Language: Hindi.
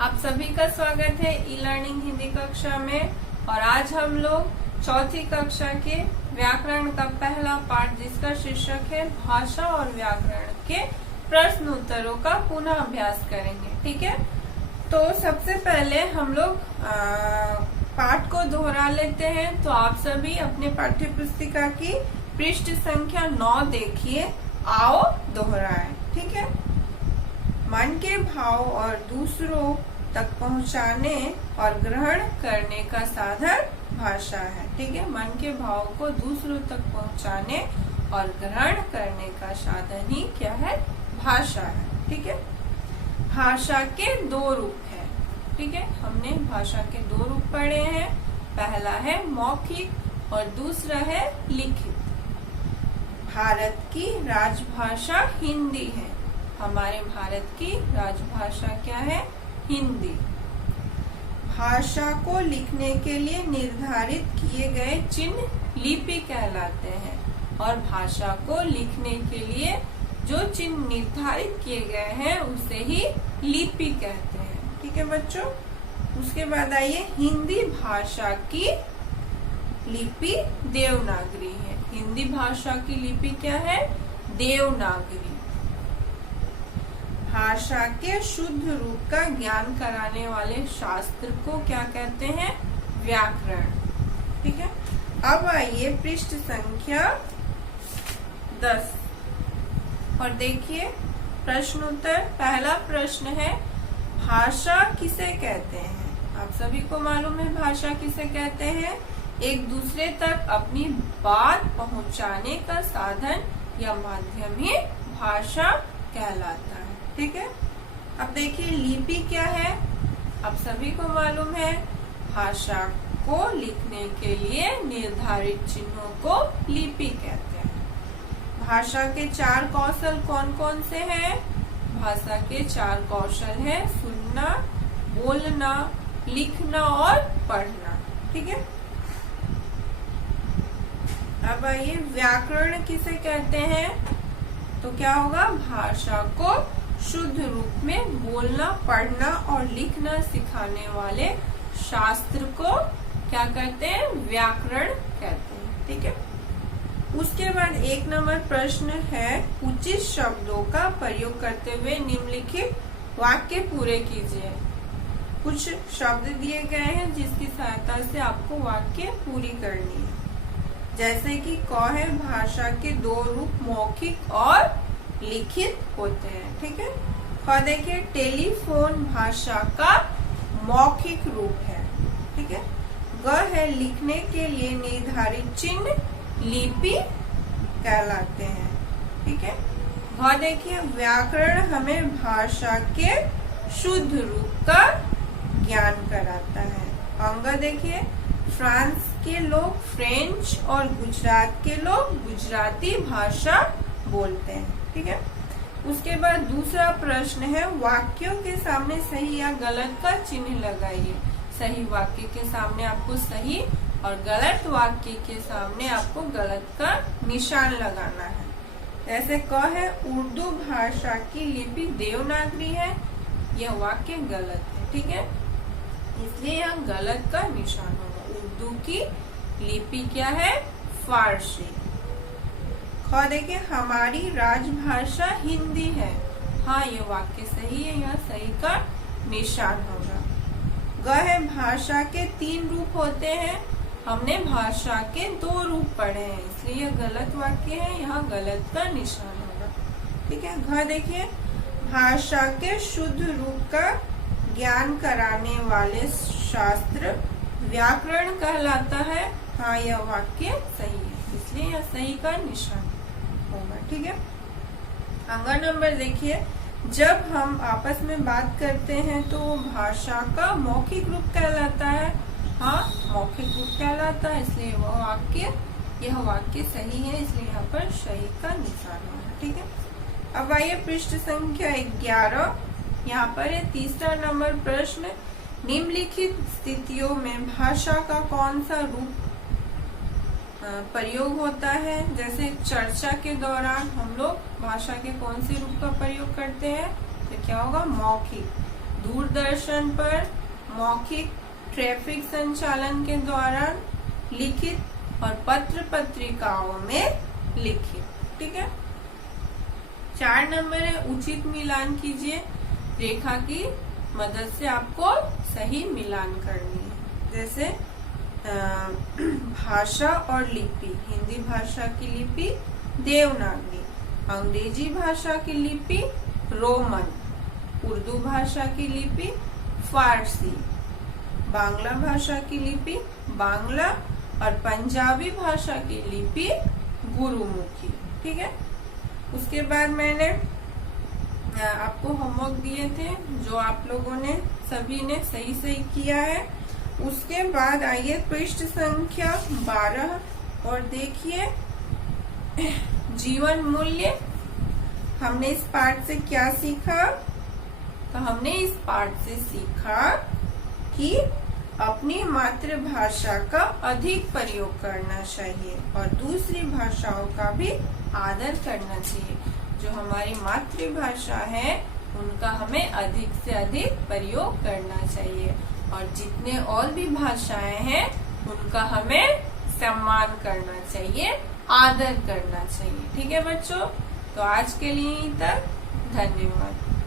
आप सभी का स्वागत है ई लर्निंग हिंदी कक्षा में। और आज हम लोग चौथी कक्षा के व्याकरण का पहला पाठ, जिसका शीर्षक है भाषा और व्याकरण के प्रश्न उत्तरों का पुनः अभ्यास करेंगे। ठीक है, तो सबसे पहले हम लोग पाठ को दोहरा लेते हैं। तो आप सभी अपने पाठ्य पुस्तिका की पृष्ठ संख्या 9 देखिए, आओ दोहराएं। ठीक है, मन के भाव और दूसरों तक पहुंचाने और ग्रहण करने का साधन भाषा है। ठीक है, मन के भाव को दूसरों तक पहुंचाने और ग्रहण करने का साधन ही क्या है? भाषा है। ठीक है, भाषा के दो रूप हैं। ठीक है, हमने भाषा के दो रूप पढ़े हैं। पहला है मौखिक और दूसरा है लिखित। भारत की राजभाषा हिंदी है। हमारे भारत की राजभाषा क्या है? हिंदी। भाषा को लिखने के लिए निर्धारित किए गए चिन्ह लिपि कहलाते हैं। और भाषा को लिखने के लिए जो चिन्ह निर्धारित किए गए हैं उसे ही लिपि कहते हैं। ठीक है बच्चों, उसके बाद आइए, हिंदी भाषा की लिपि देवनागरी है। हिंदी भाषा की लिपि क्या है? देवनागरी। भाषा के शुद्ध रूप का ज्ञान कराने वाले शास्त्र को क्या कहते हैं? व्याकरण। ठीक है, अब आइए पृष्ठ संख्या 10 और देखिए प्रश्न उत्तर। पहला प्रश्न है, भाषा किसे कहते हैं? आप सभी को मालूम है भाषा किसे कहते हैं? एक दूसरे तक अपनी बात पहुंचाने का साधन या माध्यम ही भाषा कहलाता है। ठीक है, अब देखिए लिपि क्या है? आप सभी को मालूम है भाषा को लिखने के लिए निर्धारित चिन्हों को लिपि कहते हैं। भाषा के 4 कौशल कौन कौन से हैं? भाषा के 4 कौशल है सुनना, बोलना, लिखना और पढ़ना। ठीक है, अब आइए व्याकरण किसे कहते हैं? तो क्या होगा? भाषा को शुद्ध रूप में बोलना, पढ़ना और लिखना सिखाने वाले शास्त्र को क्या कहते हैं? व्याकरण कहते हैं। ठीक है, उसके बाद 1 नंबर प्रश्न है, उचित शब्दों का प्रयोग करते हुए निम्नलिखित वाक्य पूरे कीजिए। कुछ शब्द दिए गए हैं जिसकी सहायता से आपको वाक्य पूरी करनी है। जैसे कि क है, भाषा के 2 रूप मौखिक और लिखित होते हैं। ठीक है, ख देखिए, टेलीफोन भाषा का मौखिक रूप है। ठीक है, ग है, लिखने के लिए निर्धारित चिन्ह लिपि कहलाते हैं। ठीक है, घ देखिए, व्याकरण हमें भाषा के शुद्ध रूप का ज्ञान कराता है। अंग देखिए, फ्रांस के लोग फ्रेंच और गुजरात के लोग गुजराती भाषा बोलते हैं। ठीक है, उसके बाद दूसरा प्रश्न है, वाक्यों के सामने सही या गलत का चिन्ह लगाइए। सही वाक्य के सामने आपको सही और गलत वाक्य के सामने आपको गलत का निशान लगाना है। जैसे क है, उर्दू भाषा की लिपि देवनागरी है। यह वाक्य गलत है। ठीक है, इसलिए यह गलत का निशान होगा। उर्दू की लिपि क्या है? फारसी। ख देखिए, हमारी राजभाषा हिंदी है। हाँ, ये वाक्य सही है, यह सही का निशान होगा। ग है, भाषा के 3 रूप होते हैं। हमने भाषा के 2 रूप पढ़े हैं, इसलिए यह गलत वाक्य है, यहाँ गलत का निशान होगा। ठीक है, घ देखिए, भाषा के शुद्ध रूप का ज्ञान कराने वाले शास्त्र व्याकरण कहलाता है। हाँ, यह वाक्य सही है, इसलिए यह सही का निशान होगा। ठीक है, अगला नंबर देखिए, जब हम आपस में बात करते हैं तो भाषा का मौखिक रूप कहलाता है। हाँ, मौखिक रूप कहलाता है, इसलिए यह वाक्य सही है, इसलिए यहाँ पर सही का निशान होगा। ठीक है, अब आइए पृष्ठ संख्या 11। यहाँ पर है तीसरा नंबर प्रश्न, निम्नलिखित स्थितियों में भाषा का कौन सा रूप प्रयोग होता है? जैसे चर्चा के दौरान हम लोग भाषा के कौन से रूप का प्रयोग करते हैं? तो क्या होगा? मौखिक। दूरदर्शन पर मौखिक ट्रैफिक संचालन के दौरान लिखित और पत्र पत्रिकाओं में लिखित। ठीक है। 4 नंबर है उचित मिलान कीजिए। रेखा की मदद से आपको सही मिलान करनी है। जैसे भाषा और लिपि, हिंदी भाषा की लिपि देवनागरी, अंग्रेजी भाषा की लिपि रोमन, उर्दू भाषा की लिपि फारसी, बांग्ला भाषा की लिपि बांग्ला और पंजाबी भाषा की लिपि गुरुमुखी। ठीक है। उसके बाद मैंने आपको होमवर्क दिए थे जो आप लोगों ने सभी ने सही किया है। उसके बाद आइए पृष्ठ संख्या 12 और देखिए जीवन मूल्य। हमने इस पाठ से क्या सीखा? तो हमने इस पाठ से सीखा कि अपनी मातृभाषा का अधिक प्रयोग करना चाहिए और दूसरी भाषाओं का भी आदर करना चाहिए। जो हमारी मातृभाषा है उनका हमें अधिक से अधिक प्रयोग करना चाहिए और जितने और भी भाषाएं हैं उनका हमें सम्मान करना चाहिए, आदर करना चाहिए। ठीक है बच्चों, तो आज के लिए यहीं तक। धन्यवाद।